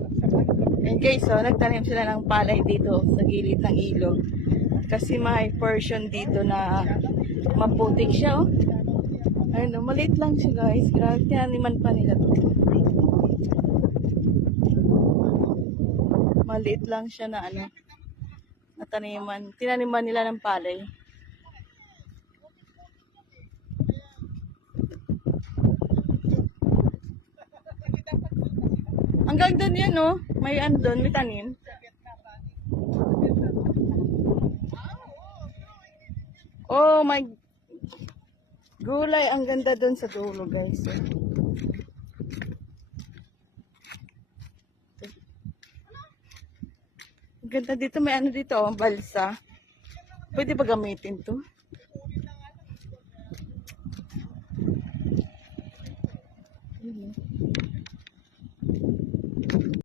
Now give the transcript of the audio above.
And guys, so nagtanim sila ng palay dito sa gilid ng ilog. Kasi may portion dito na maputik siya, oh. Ayun, oh, maliit lang siya, guys. Grabe, tinaniman pa nila to. Maliit lang siya na ano, nataniman. Tinaniman nila ng palay. Hanggang doon yan, no? May ano doon, may tanim. Oh my gulay, ang ganda doon sa dulo, guys. Ang ganda dito, may ano dito, oh, balsa. Pwede ba gamitin to?